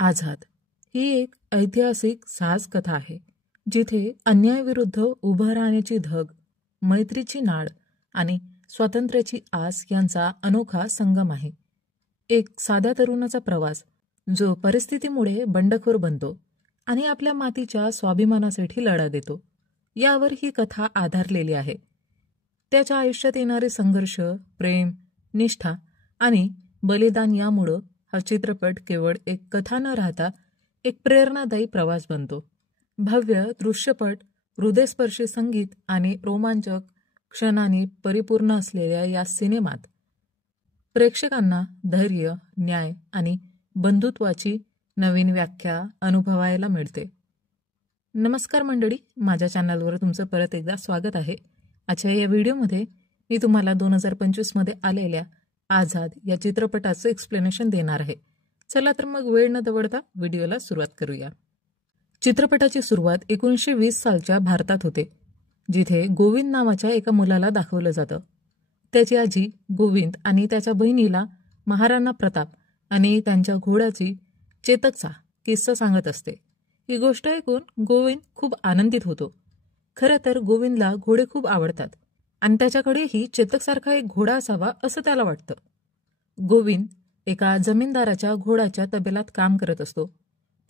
आझाद ही एक ऐतिहासिक साहस कथा आहे, जिथे अन्यायाविरुद्ध उभं राहण्याची धग, मैत्रीची नाळ आणि स्वातंत्र्याची आस यांचा अनोखा संगम आहे. एक साध्या तरुणाचा प्रवास, जो परिस्थितीमुळे बंडखोर बनतो आणि आपल्या मातीच्या स्वाभिमानासाठी लढा देतो, यावर ही कथा आधारलेली आहे. त्याच्या आयुष्यात येणारे संघर्ष, प्रेम, निष्ठा आणि बलिदान यामुळं हा चित्रपट केवळ एक कथा न राहता एक प्रेरणादायी प्रवास बनतो. भव्य दृश्यपट, हृदयस्पर्शी संगीत आणि रोमांचक क्षणांनी परिपूर्ण असलेल्या या सिनेमात प्रेक्षकांना धैर्य, न्याय आणि बंधुत्वाची नवीन व्याख्या अनुभवायला मिळते. नमस्कार मंडळी, माझ्या चॅनलवर तुमचं परत एकदा स्वागत आहे. आजच्या या व्हिडिओमध्ये मी तुम्हाला 2025 मध्ये आलेल्या आझाद या चित्रपटाचं एक्सप्लेनेशन देणार आहे. चला तर मग वेळ न दवडता व्हिडिओला सुरुवात करूया. चित्रपटाची सुरुवात 1920 सालच्या भारतात होते, जिथे गोविंद नावाच्या एका मुलाला दाखवलं जातं. त्याची आजी गोविंद आणि त्याच्या बहिणीला महाराणा प्रताप आणि त्यांच्या घोड्याची चेतकचा किस्सा सांगत असते. ही गोष्ट ऐकून गोविंद खूप आनंदित होतो. खरं तर गोविंदला घोडे खूप आवडतात आणि त्याच्याकडेही चेतकसारखा एक घोडा असावा असं त्याला वाटतं. गोविंद एका जमीनदाराच्या घोड्याच्या तबेल्यात काम करत असतो,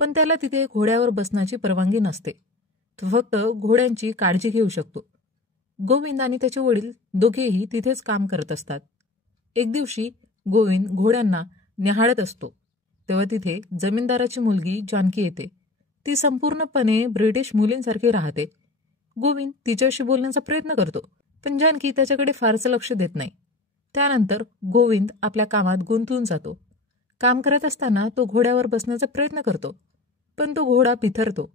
पण त्याला तिथे घोड्यावर बसण्याची परवानगी नसते. तो फक्त घोड्यांची काळजी घेऊ शकतो. गोविंद आणि त्याचे वडील दोघेही तिथेच काम करत असतात. एक दिवशी गोविंद घोड्यांना निहाळत असतो, तेव्हा तिथे जमीनदाराची मुलगी जानकी येते. ती संपूर्णपणे ब्रिटिश मुलींसारखी राहते. गोविंद तिच्याशी बोलण्याचा प्रयत्न करतो, पण जानकी त्याच्याकडे फारसं लक्ष देत नाही. त्यानंतर गोविंद आपल्या कामात गुंतून जातो. काम करत असताना तो घोड्यावर बसण्याचा प्रयत्न करतो, पण तो घोडा बिथरतो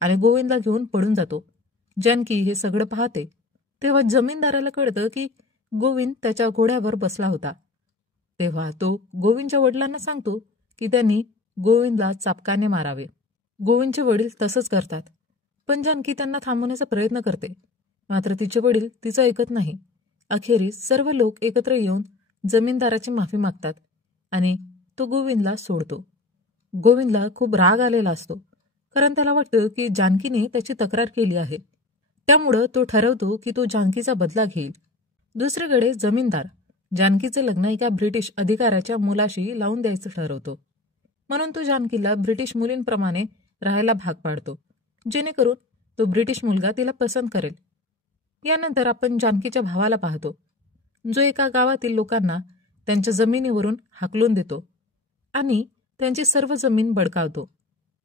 आणि गोविंदला घेऊन पडून जातो. जानकी हे सगळं पाहते, तेव्हा जमीनदाराला कळतं की गोविंद त्याच्या घोड्यावर बसला होता. तेव्हा तो गोविंदच्या वडिलांना सांगतो की त्यांनी गोविंदला चापकाने मारावे. गोविंदचे वडील तसंच करतात, पण जानकी त्यांना थांबवण्याचा प्रयत्न करते. मात्र तिचे वडील तिचं ऐकत नाही. अखेरीस सर्व लोक एकत्र येऊन जमीनदाराची माफी मागतात आणि तो गोविंदला सोडतो. गोविंदला खूप राग आलेला असतो, कारण त्याला वाटतं की जानकीने त्याची तक्रार केली आहे. त्यामुळं तो ठरवतो की तो जानकीचा बदला घेईल. दुसरीकडे जमीनदार जानकीचं लग्न एका ब्रिटिश अधिकाऱ्याच्या मुलाशी लावून द्यायचं ठरवतो. म्हणून तो जानकीला ब्रिटिश मुलींप्रमाणे राहायला भाग पाडतो, जेणेकरून तो ब्रिटिश मुलगा तिला पसंत करेल. यानंतर आपण जानकीच्या भावाला पाहतो, जो एका गावातील लोकांना त्यांच्या जमिनीवरून हाकलून देतो आणि त्यांची सर्व जमीन बळकावतो.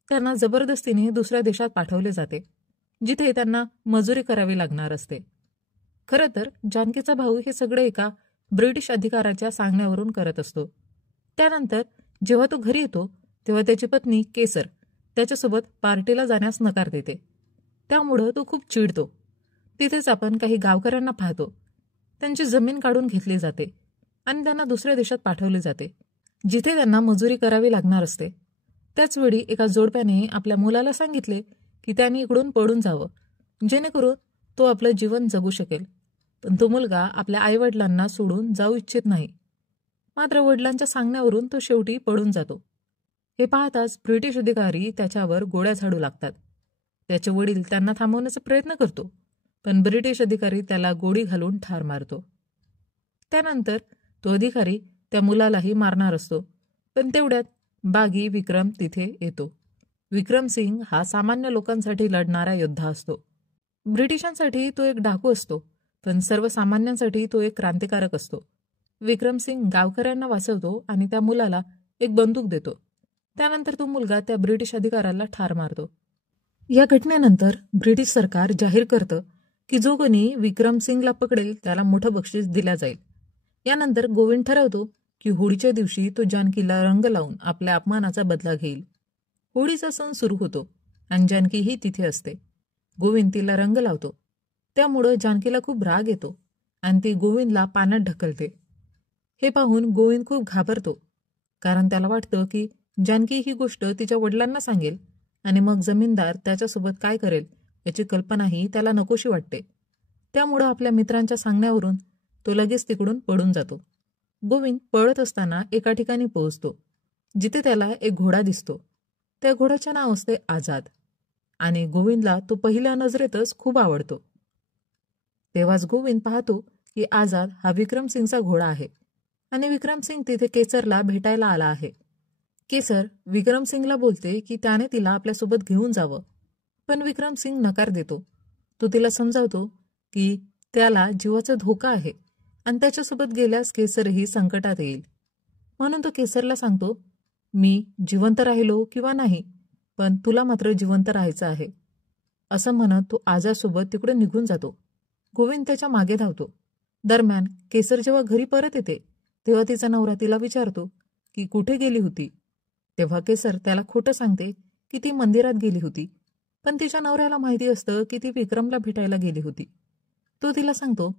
त्यांना जबरदस्तीने दुसऱ्या देशात पाठवले जाते, जिथे त्यांना मजुरी करावी लागणार असते. खरं तर जानकीचा भाऊ हे सगळं एका ब्रिटिश अधिकाऱ्याच्या सांगण्यावरून करत असतो. त्यानंतर जेव्हा तो घरी येतो, तेव्हा त्याची पत्नी केसर त्याच्यासोबत पार्टीला जाण्यास नकार देते. त्यामुळं तो खूप चिडतो. तिथेच आपण काही गावकऱ्यांना पाहतो. त्यांची जमीन काढून घेतली जाते आणि त्यांना दुसऱ्या देशात पाठवले जाते, जिथे त्यांना मजुरी करावी लागणार असते. त्याचवेळी एका जोडप्याने आपल्या मुलाला सांगितले की त्याने इकडून पळून जावं, जेणेकरून तो आपलं जीवन जगू शकेल. पण तो मुलगा आपल्या आईवडिलांना सोडून जाऊ इच्छित नाही. मात्र वडिलांच्या सांगण्यावरून तो शेवटी पळून जातो. हे पाहताच ब्रिटिश अधिकारी त्याच्यावर गोळ्या झाडू लागतात. त्याचे वडील त्यांना थांबवण्याचा प्रयत्न करतो, पण ब्रिटिश अधिकारी त्याला गोळी घालून ठार मारतो. त्यानंतर तो अधिकारी त्या मुलालाही मारणार असतो, पण तेवढ्यात बागी विक्रम तिथे येतो. विक्रम सिंग हा सामान्य लोकांसाठी लढणारा योद्धा असतो. ब्रिटिशांसाठी तो एक डाकू असतो, पण सर्वसामान्यांसाठी तो एक क्रांतिकारक असतो. विक्रम सिंग गावकऱ्यांना वाचवतो आणि त्या मुलाला एक बंदूक देतो. त्यानंतर तो मुलगा त्या ब्रिटिश अधिकाऱ्याला ठार मारतो. या घटनेनंतर ब्रिटिश सरकार जाहीर करतं की जो कोणी विक्रम सिंगला पकडेल त्याला मोठं बक्षीस दिलं जाईल. यानंतर गोविंद ठरवतो की होळीच्या दिवशी तो जानकीला रंग लावून आपल्या अपमानाचा बदला घेईल. होळीचा सण सुरू होतो आणि जानकीही तिथे असते. गोविंद तिला रंग लावतो, त्यामुळं जानकीला खूप राग येतो आणि ती गोविंदला पाण्यात ढकलते. हे पाहून गोविंद खूप घाबरतो, कारण त्याला वाटतं की जानकी ही गोष्ट तिच्या वडिलांना सांगेल आणि मग जमीनदार त्याच्यासोबत काय करेल याची कल्पनाही त्याला नकोशी वाटते. त्यामुळं आपल्या मित्रांच्या सांगण्यावरून तो लगेच तिकडून पळून जातो. गोविंद पळत असताना एका ठिकाणी पोहोचतो, जिथे त्याला एक घोडा दिसतो. त्या घोड्याचे नाव असते आझाद आणि गोविंदला तो पहिल्या नजरेतच खूप आवडतो. तेव्हाच गोविंद पाहतो की आझाद हा विक्रमसिंगचा घोडा आहे आणि विक्रमसिंग तिथे केसरला भेटायला आला आहे. केसर विक्रमसिंगला बोलते की त्याने तिला आपल्यासोबत घेऊन जावं, पण विक्रमसिंग नकार देतो. तो तिला समजावतो की त्याला जीवाचा धोका आहे आणि त्याच्यासोबत गेल्यास केसरही संकटात येईल. म्हणून तो केसरला सांगतो, मी जिवंत राहिलो किंवा नाही, पण तुला मात्र जिवंत राहायचं आहे. असं म्हणत तो आझादसोबत तिकडे निघून जातो. गोविंद त्याच्या मागे धावतो. दरम्यान केसर जेव्हा घरी परत येते तेव्हा तिचा नवरा तिला विचारतो की कुठे गेली होती. तेव्हा केसर त्याला खोटं सांगते की ती मंदिरात गेली होती, पण तिच्या नवऱ्याला माहिती असतं की ती विक्रमला भेटायला गेली होती. तो तिला सांगतो,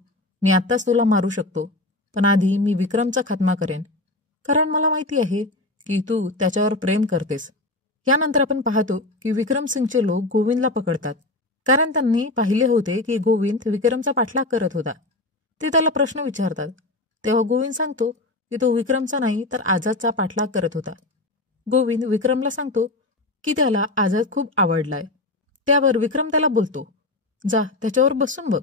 मी आत्ताच तुला मारू शकतो, पण आधी मी विक्रमचा खात्मा करेन, कारण मला माहिती आहे की तू त्याच्यावर प्रेम करतेस. यानंतर आपण पाहतो की विक्रमसिंगचे लोक गोविंदला पकडतात, कारण त्यांनी पाहिले होते की गोविंद विक्रमचा पाठलाग करत होता. ते त्याला प्रश्न विचारतात. तेव्हा गोविंद सांगतो की तो विक्रमचा नाही तर आझादचा पाठलाग करत होता. गोविंद विक्रमला सांगतो की त्याला आझाद खूप आवडलाय. त्यावर विक्रम त्याला बोलतो, जा त्याच्यावर बसून बघ.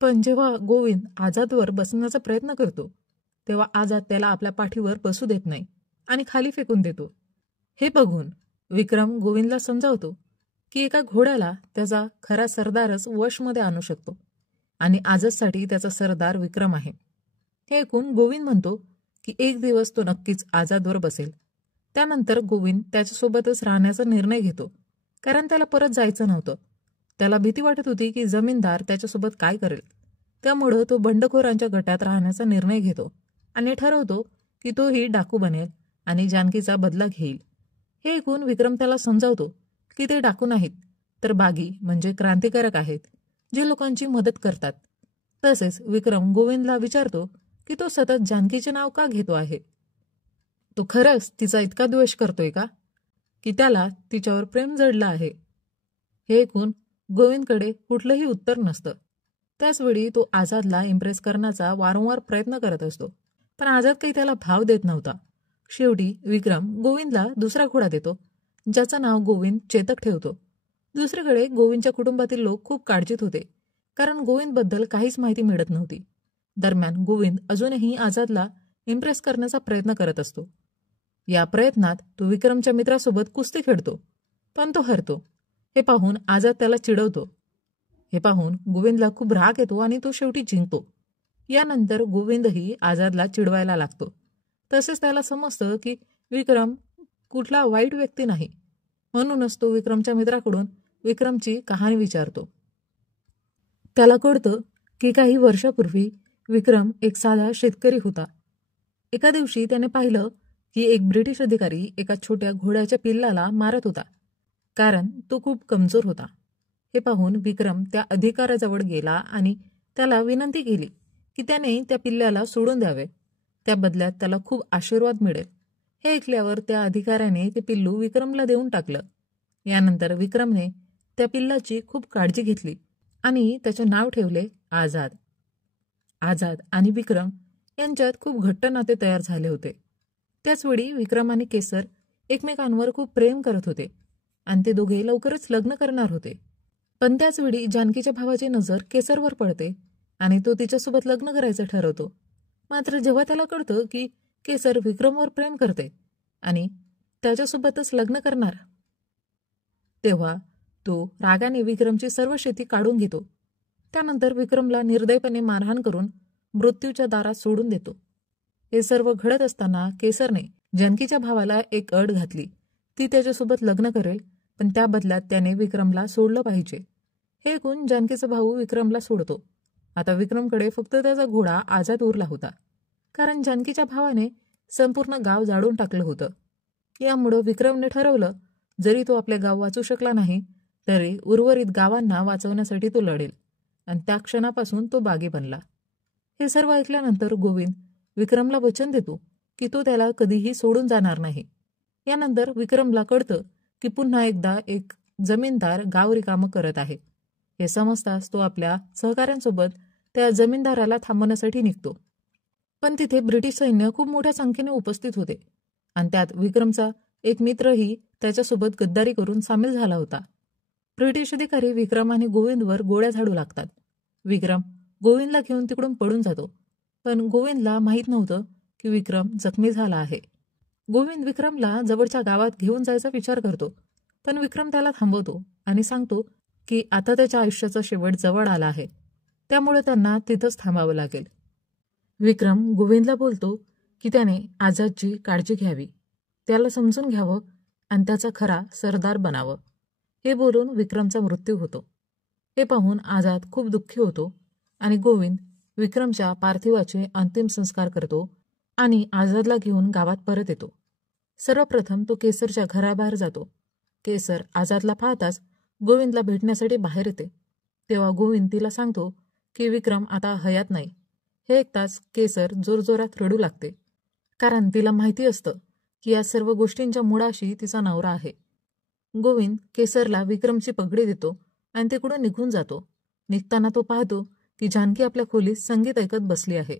पण जेव्हा गोविंद आझादवर बसण्याचा प्रयत्न करतो तेव्हा आझाद त्याला आपल्या पाठीवर बसू देत नाही आणि खाली फेकून देतो. हे बघून विक्रम गोविंदला समजावतो की एका घोड्याला त्याचा खरा सरदारच वशमध्ये आणू शकतो आणि आझादसाठी त्याचा सरदार विक्रम आहे. हे ऐकून गोविंद म्हणतो की एक दिवस तो नक्कीच आझादवर बसेल. त्यानंतर गोविंद त्याच्यासोबतच राहण्याचा निर्णय घेतो, कारण त्याला परत जायचं नव्हतं. त्याला भीती वाटत होती की जमीनदार त्याच्यासोबत काय करेल. त्यामुळं तो बंडखोरांच्या गटात राहण्याचा निर्णय घेतो आणि ठरवतो की तोही डाकू बनेल आणि जानकीचा बदला घेईल. हे ऐकून विक्रम त्याला समजावतो की ते डाकू नाहीत तर बागी म्हणजे क्रांतिकारक आहेत, जे लोकांची मदत करतात. तसेच विक्रम गोविंदला विचारतो की तो सतत जानकीचे नाव का घेतो आहे. तो खरंच तिचा इतका द्वेष करतोय का, की त्याला तिच्यावर प्रेम जडलं आहे. हे ऐकून गोविंदकडे कुठलंही उत्तर नसतं. त्याचवेळी तो आझादला इम्प्रेस करण्याचा वारंवार प्रयत्न करत असतो, पण आझाद काही त्याला भाव देत नव्हता. शेवटी विक्रम गोविंदला दुसरा घोडा देतो, ज्याचं नाव गोविंद चेतक ठेवतो. दुसरीकडे गोविंदच्या कुटुंबातील लोक खूप काळजीत होते, कारण गोविंदबद्दल काहीच माहिती मिळत नव्हती. दरम्यान गोविंद अजूनही आझादला इम्प्रेस करण्याचा प्रयत्न करत असतो. या प्रयत्नात तो विक्रमच्या मित्रासोबत कुस्ती खेळतो, पण तो हरतो. हे पाहून आझाद त्याला चिडवतो. हे पाहून गोविंदला खूप राग येतो आणि तो शेवटी जिंकतो. यानंतर गोविंदही आझादला चिडवायला लागतो. तसेच त्याला समजतं की विक्रम कुठला वाईट व्यक्ती नाही. म्हणूनच तो विक्रमच्या मित्राकडून विक्रमची कहाणी विचारतो. त्याला कळतं की काही वर्षापूर्वी विक्रम एक साधा शेतकरी होता. एका दिवशी त्याने पाहिलं की एक ब्रिटिश अधिकारी एका छोट्या घोड्याच्या पिल्लाला मारत होता, कारण तो खूप कमजोर होता. हे पाहून विक्रम त्या अधिकाऱ्याजवळ गेला आणि त्याला विनंती केली की त्याने त्या पिल्ल्याला सोडून द्यावे. त्या बदल्यात त्याला खूप आशीर्वाद मिळेल. हे ऐकल्यावर त्या अधिकाऱ्याने ते पिल्लू विक्रमला देऊन टाकलं. यानंतर विक्रमने त्या पिल्लाची खूप काळजी घेतली आणि त्याचे नाव ठेवले आझाद. आझाद आणि विक्रम यांच्यात खूप घट्ट नाते तयार झाले होते. त्याचवेळी विक्रम आणि केसर एकमेकांवर खूप प्रेम करत होते आणि ते दोघे लवकरच लग्न करणार होते. पण त्याचवेळी जानकीच्या भावाची नजर केसरवर पडते आणि तो तिच्यासोबत लग्न करायचं ठरवतो. मात्र जेव्हा त्याला कळतं की केसर विक्रमवर प्रेम करते आणि त्याच्यासोबतच लग्न करणार, तेव्हा तो रागाने विक्रमची सर्व शेती काढून घेतो. त्यानंतर विक्रमला निर्दयपणे मारहाण करून मृत्यूच्या दारात सोडून देतो. हे सर्व घडत असताना केसरने जानकीच्या भावाला एक अट घातली. ती त्याच्यासोबत लग्न करेल, पण त्या बदल्यात त्याने विक्रमला सोडलं पाहिजे. हे ऐकून जानकीचा भाऊ विक्रमला सोडतो. आता विक्रमकडे फक्त त्याचा घोडा आझाद उरला होता, कारण जानकीच्या भावाने संपूर्ण गाव जाळून टाकलं होतं. यामुळं विक्रमने ठरवलं, जरी तो आपले गाव वाचू शकला नाही तरी उर्वरित गावांना वाचवण्यासाठी तो लढेल आणि त्या क्षणापासून तो बागी बनला. हे सर्व ऐकल्यानंतर गोविंद विक्रमला वचन देतो की तो त्याला कधीही सोडून जाणार नाही. यानंतर विक्रमला कळतं की पुन्हा एकदा एक जमीनदार गाव रिकामं करत आहे. हे समजताच तो आपल्या सहकाऱ्यांसोबत त्या जमीनदाराला थांबवण्यासाठी निघतो. पण तिथे ब्रिटिश सैन्य खूप मोठ्या संख्येने उपस्थित होते आणि त्यात विक्रमचा एक मित्रही त्याच्यासोबत गद्दारी करून सामील झाला होता. ब्रिटिश अधिकारी विक्रम आणि गोविंदवर गोळ्या झाडू लागतात. विक्रम गोविंदला घेऊन तिकडून पळून जातो, पण गोविंदला माहीत नव्हतं की विक्रम जखमी झाला आहे. गोविंद विक्रमला जवळच्या गावात घेऊन जायचा विचार करतो, पण विक्रम त्याला थांबवतो आणि सांगतो की आता त्याच्या आयुष्याचा शेवट जवळ आला आहे, त्यामुळे त्यांना तिथंच थांबावं लागेल. विक्रम गोविंदला बोलतो की त्याने आझादची काळजी घ्यावी, त्याला समजून घ्यावं आणि त्याचा खरा सरदार बनावं. हे बोलून विक्रमचा मृत्यू होतो. हे पाहून आझाद खूप दुःखी होतो आणि गोविंद विक्रमच्या पार्थिवाचे अंतिम संस्कार करतो आणि आझादला घेऊन गावात परत येतो. सर्वप्रथम तो केसरच्या घराबाहेर जातो. केसर आझादला पाहताच गोविंदला भेटण्यासाठी बाहेर येते. तेव्हा गोविंद तिला सांगतो की विक्रम आता हयात नाही. हे ऐकताच केसर जोरजोरात रडू लागते, कारण तिला माहिती असतं की या सर्व गोष्टींच्या मुळाशी तिचा नवरा आहे. गोविंद केसरला विक्रमची पगडी देतो आणि तिकडून निघून जातो. निघताना तो पाहतो की जानकी आपल्या खोलीत संगीत ऐकत बसली आहे.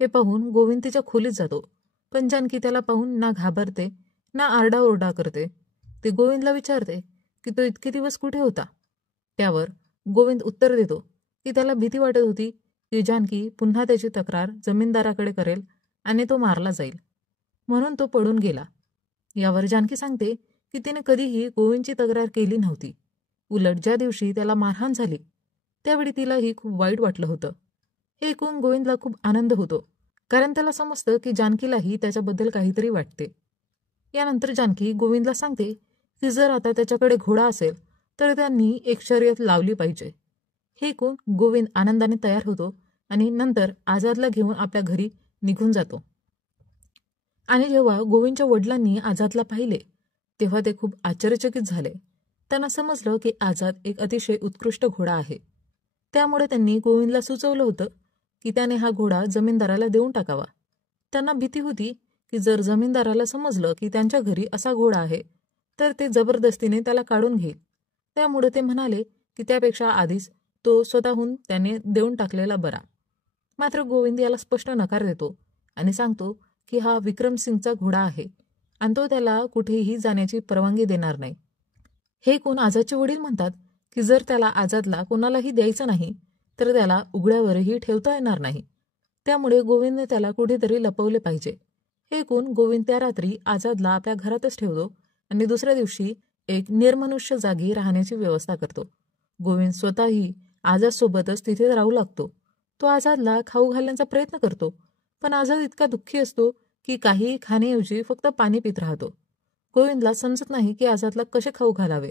हे पाहून गोविंद तिच्या खोलीत जातो, पण जानकी त्याला पाहून ना घाबरते ना आरडाओरडा करते. ती गोविंदला विचारते की तो इतके दिवस कुठे होता. त्यावर गोविंद उत्तर देतो की त्याला भीती वाटत होती की जानकी पुन्हा त्याची तक्रार जमीनदाराकडे करेल आणि तो मारला जाईल, म्हणून तो पळून गेला. यावर जानकी सांगते की तिने कधीही गोविंदची तक्रार केली नव्हती. उलट ज्या दिवशी त्याला मारहाण झाली त्यावेळी तिलाही खूप वाईट वाटलं होतं. हे ऐकून गोविंदला खूप आनंद होतो, कारण त्याला समजतं की जानकीलाही त्याच्याबद्दल काहीतरी वाटते. यानंतर जानकी गोविंदला सांगते की जर आता त्याच्याकडे घोडा असेल तर त्यांनी एक शर्यत लावली पाहिजे. हे ऐकून गोविंद आनंदाने तयार होतो आणि नंतर आझादला घेऊन आपल्या घरी निघून जातो. आणि जेव्हा गोविंदच्या वडिलांनी आझादला पाहिले तेव्हा ते खूप आश्चर्यचकित झाले. त्यांना समजलं की आझाद एक अतिशय उत्कृष्ट घोडा आहे. त्यामुळे त्यांनी गोविंदला सुचवलं होतं की त्याने हा घोडा जमीनदाराला देऊन टाकावा. त्यांना भीती होती की जर जमीनदाराला समजलं की त्यांच्या घरी असा घोडा आहे तर ते जबरदस्तीने त्याला काढून घेईल. त्यामुळे ते म्हणाले की त्यापेक्षा आधीच तो स्वतःहून त्याने देऊन टाकलेला बरा. मात्र गोविंद याला स्पष्ट नकार देतो आणि सांगतो की हा विक्रमसिंगचा घोडा आहे आणि तो त्याला कुठेही जाण्याची परवानगी देणार नाही. हे कोण आझादचे वडील म्हणतात की जर त्याला आझादला कोणालाही द्यायचं नाही तर त्याला उघड्यावरही ठेवता येणार नाही. त्यामुळे गोविंदने त्याला कुठेतरी लपवले पाहिजे. हे कोण गोविंद त्या रात्री आझादला आपल्या घरातच ठेवतो आणि दुसऱ्या दिवशी एक निर्मनुष्य जागी राहण्याची व्यवस्था करतो. गोविंद स्वतःही आझादसोबतच तिथे राहू लागतो. तो आझादला खाऊ घालण्याचा प्रयत्न करतो, पण आझाद इतका दुःखी असतो की काही खाण्याऐवजी फक्त पाणी पित राहतो. गोविंदला समजत नाही की आझादला कसे खाऊ घालावे.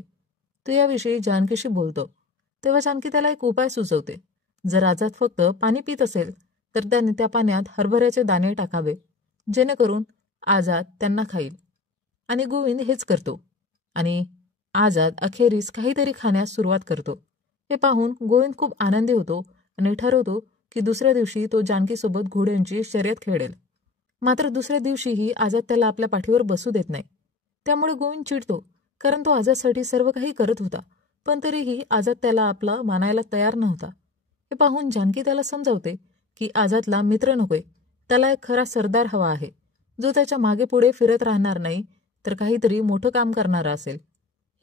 तो याविषयी जानकीशी बोलतो. तेव्हा जानकी त्याला एक उपाय सुचवते. जर आझाद फक्त पाणी पित असेल तर त्याने त्या पाण्यात हरभऱ्याचे दाणे टाकावे, जेणेकरून आझाद त्यांना खाईल. आणि गोविंद हेच करतो आणि आझाद अखेरीस काहीतरी खाण्यास सुरुवात करतो. हे पाहून गोविंद खूप आनंदी होतो आणि ठरवतो की दुसऱ्या दिवशी तो जानकीसोबत घोड्यांची शर्यत खेळेल. मात्र दुसऱ्या दिवशीही आझाद त्याला आपल्या पाठीवर बसू देत नाही. त्यामुळे गोविंद चिडतो, कारण तो आझादसाठी सर्व काही करत होता, पण तरीही आझाद त्याला आपला मानायला तयार नव्हता. हे पाहून जानकी त्याला समजावते की आझादला मित्र नकोय, त्याला एक खरा सरदार हवा आहे, जो त्याच्या मागे पुढे फिरत राहणार नाही तर काहीतरी मोठं काम करणारा असेल.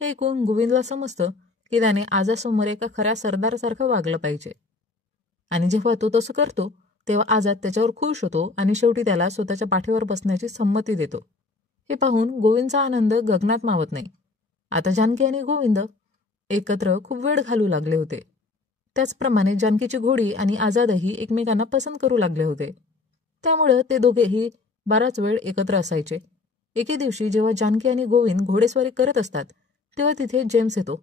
हे ऐकून गोविंदला समजतं की त्याने आझादसमोर एका खऱ्या सरदारासारखं वागलं पाहिजे. आणि जेव्हा तो तसं करतो तेव्हा आझाद त्याच्यावर खुश होतो आणि शेवटी त्याला स्वतःच्या पाठीवर बसण्याची संमती देतो. हे पाहून गोविंदचा आनंद गगनात मावत नाही. आता जानकी आणि गोविंद एकत्र खूप वेळ घालू लागले होते. त्याचप्रमाणे जानकीची घोडी आणि आझादही एकमेकांना पसंत करू लागले होते. त्यामुळे ते दोघेही बराच वेळ एकत्र असायचे. एके दिवशी जेव्हा जानकी आणि गोविंद घोडेस्वारी करत असतात तेव्हा तिथे जेम्स येतो.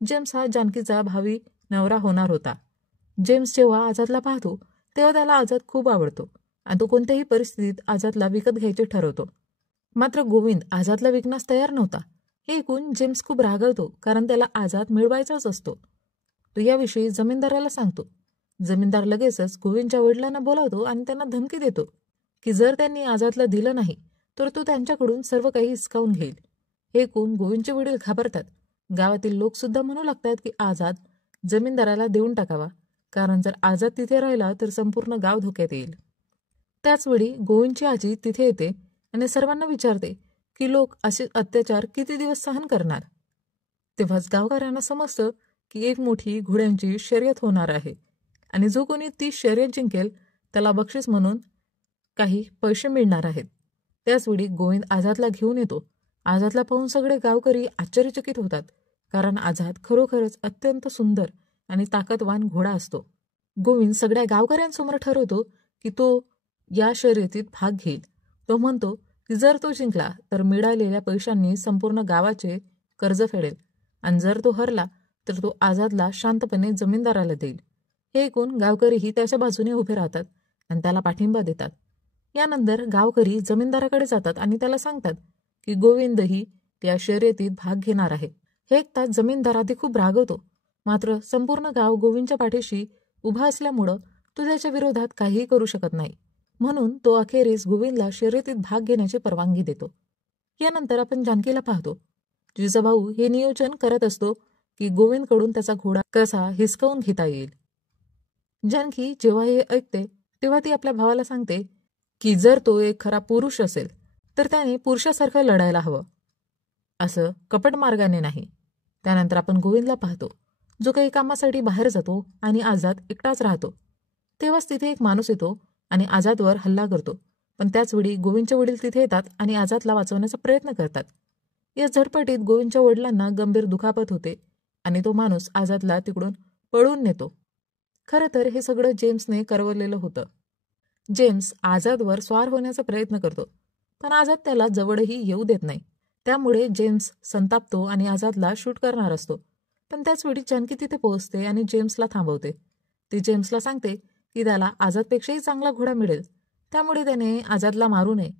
जेम्स हा जानकीचा भावी नवरा होणार होता. जेम्स जेव्हा आझादला पाहतो तेव्हा त्याला आझाद खूप आवडतो आणि तो कोणत्याही परिस्थितीत आझादला विकत घ्यायचे ठरवतो. मात्र गोविंद आझादला विकण्यास तयार नव्हता. हे ऐकून जेम्स खूप रागावतो, कारण त्याला आझाद मिळवायचाच असतो. तो याविषयी जमीनदाराला सांगतो. जमीनदार लगेचच गोविंदच्या वडिलांना बोलावतो आणि त्यांना धमकी देतो की जर त्यांनी आझादला दिलं नाही तर तो त्यांच्याकडून सर्व काही हिसकावून घेईल. हे ऐकून गोविंदचे वडील घाबरतात. गावातील लोक सुद्धा म्हणू लागतात की आझाद जमीनदाराला देऊन टाकावा, कारण जर आझाद तिथे राहिला तर संपूर्ण गाव धोक्यात येईल. त्याचवेळी गोविंदची आजी तिथे येते आणि सर्वांना विचारते की लोक असे अत्याचार किती दिवस सहन करणार. तेव्हाच गावकऱ्यांना समजतं की एक मोठी घोड्यांची शर्यत होणार आहे आणि जो कोणी ती शर्यत जिंकेल त्याला बक्षीस म्हणून काही पैसे मिळणार आहेत. त्याचवेळी गोविंद आझादला घेऊन येतो. आझादला पाहून सगळे गावकरी आश्चर्यचकित होतात, कारण आझाद खरोखरच अत्यंत सुंदर आणि ताकदवान घोडा असतो. गोविंद सगळ्या गावकऱ्यांसमोर ठरवतो की तो या शर्यतीत भाग घेईल. तो म्हणतो की जर तो जिंकला तर मिळालेल्या पैशांनी संपूर्ण गावाचे कर्ज फेडेल आणि जर तो हरला तर तो आझादला शांतपणे जमीनदाराला देईल. हे ऐकून गावकरीही त्याच्या बाजूने उभे राहतात आणि त्याला पाठिंबा देतात. यानंतर गावकरी जमीनदाराकडे जातात आणि त्याला सांगतात की गोविंदही त्या शर्यतीत भाग घेणार आहे. हे ऐकताच जमीनदार आधी खूप रागवतो, मात्र संपूर्ण गाव गोविंदच्या पाठीशी उभा असल्यामुळं तो त्याच्या विरोधात काहीही करू शकत नाही. म्हणून तो अखेरीस गोविंदला शर्यतीत भाग घेण्याची परवानगी देतो. यानंतर आपण जानकीला पाहतो. जिजाभाऊ हे नियोजन करत असतो की गोविंदकडून त्याचा घोडा कसा हिसकावून घेता येईल. जानकी जेव्हा हे ऐकते तेव्हा ती आपल्या भावाला सांगते की जर तो एक खरा पुरुष असेल तर त्याने पुरुषासारखं लढायला हवं, असं कपट मार्गाने नाही. त्यानंतर आपण गोविंदला पाहतो, जो काही कामासाठी बाहेर जातो आणि आझाद एकटाच राहतो. तेव्हाच तिथे एक माणूस येतो आणि आझादवर हल्ला करतो. पण त्याचवेळी गोविंदचे वडील तिथे येतात आणि आझादला वाचवण्याचा प्रयत्न करतात. या झटपटीत गोविंदच्या वडिलांना गंभीर दुखापत होते आणि तो माणूस आझादला तिकडून पळून नेतो. खरं तर हे सगळं जेम्सने करवलेलं होतं. जेम्स आझादवर स्वार होण्याचा प्रयत्न करतो, पण आझाद त्याला जवळही येऊ देत नाही. त्यामुळे जेम्स संतापतो आणि आझादला शूट करणार असतो. पण त्याचवेळी जानकी तिथे पोहोचते आणि जेम्सला थांबवते. ती जेम्सला सांगते की त्याला आझादपेक्षाही चांगला घोडा मिळेल, त्यामुळे त्याने आझादला मारू नये,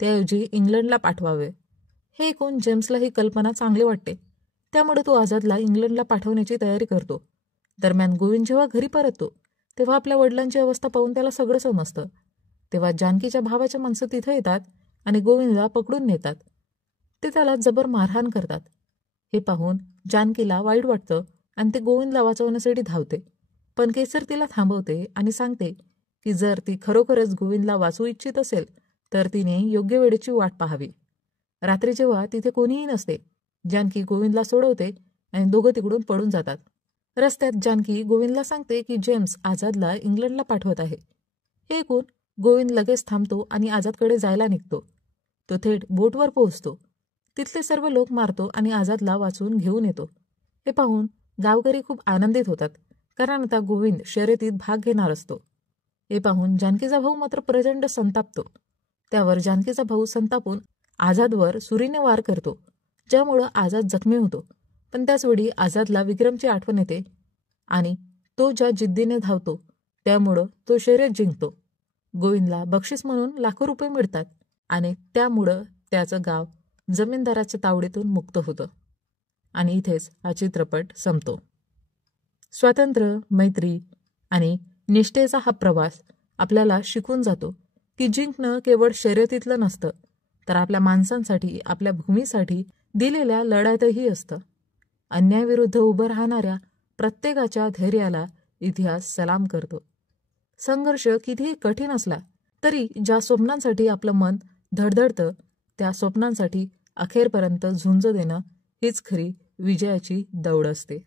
त्याऐवजी इंग्लंडला पाठवावे. हे ऐकून जेम्सला ही कल्पना चांगली वाटते. त्यामुळे तो आझादला इंग्लंडला पाठवण्याची तयारी करतो. दरम्यान गोविंद जेव्हा घरी परततो तेव्हा आपल्या वडिलांची अवस्था पाहून त्याला सगळं समजतं. तेव्हा जानकीच्या भावाच्या माणसं तिथे येतात आणि गोविंदला पकडून नेतात. ते त्याला जबर मारहाण करतात. हे पाहून जानकीला वाईट वाटतं आणि ते गोविंदला वाचवण्यासाठी धावते. पण केसर तिला थांबवते आणि सांगते की जर ती खरोखरच गोविंदला वाचवू इच्छित असेल तर तिने योग्य वेळेची वाट पाहावी. रात्री जेव्हा तिथे कोणीही नसते, जानकी गोविंदला सोडवते आणि दोघं तिकडून पळून जातात. रस्त्यात जानकी गोविंदला सांगते की जेम्स आझादला इंग्लंडला पाठवत आहे. हे ऐकून गोविंद लगेच थांबतो आणि आझादकडे जायला निघतो. तो थेट बोटवर पोहोचतो. तिथले सर्व लोक मारतो आणि आझादला वाचवून घेऊन येतो. हे पाहून गावकरी खूप आनंदित होतात, कारण आता गोविंद शर्यतीत भाग घेणार असतो. हे पाहून जानकीचा भाऊ मात्र प्रचंड संतापतो. त्यावर जानकीचा भाऊ संतापून आझादवर सुरीने वार करतो, ज्यामुळं आझाद जखमी होतो. पण त्याचवेळी आझादला विक्रमची आठवण येते आणि तो ज्या जिद्दीने धावतो त्यामुळं तो शर्यत जिंकतो. गोविंदला बक्षीस म्हणून लाखो रुपये मिळतात आणि त्यामुळं त्याचं गाव जमीनदाराच्या तावडीतून मुक्त होतं. आणि इथेच हा चित्रपट संपतो. स्वातंत्र्य, मैत्री आणि निष्ठेचा हा प्रवास आपल्याला शिकून जातो की जिंकणं केवळ शर्यतीतलं नसतं, तर आपल्या माणसांसाठी, आपल्या भूमीसाठी दिलेल्या लढ्यातही असतं. अन्यायाविरुद्ध उभं राहणाऱ्या प्रत्येकाच्या धैर्याला इतिहास सलाम करतो. संघर्ष कितीही कठीण असला तरी ज्या स्वप्नांसाठी आपलं मन धडधडतं त्या स्वप्नांसाठी अखेरपर्यंत झुंज देणं हीच खरी विजयाची दौड असते.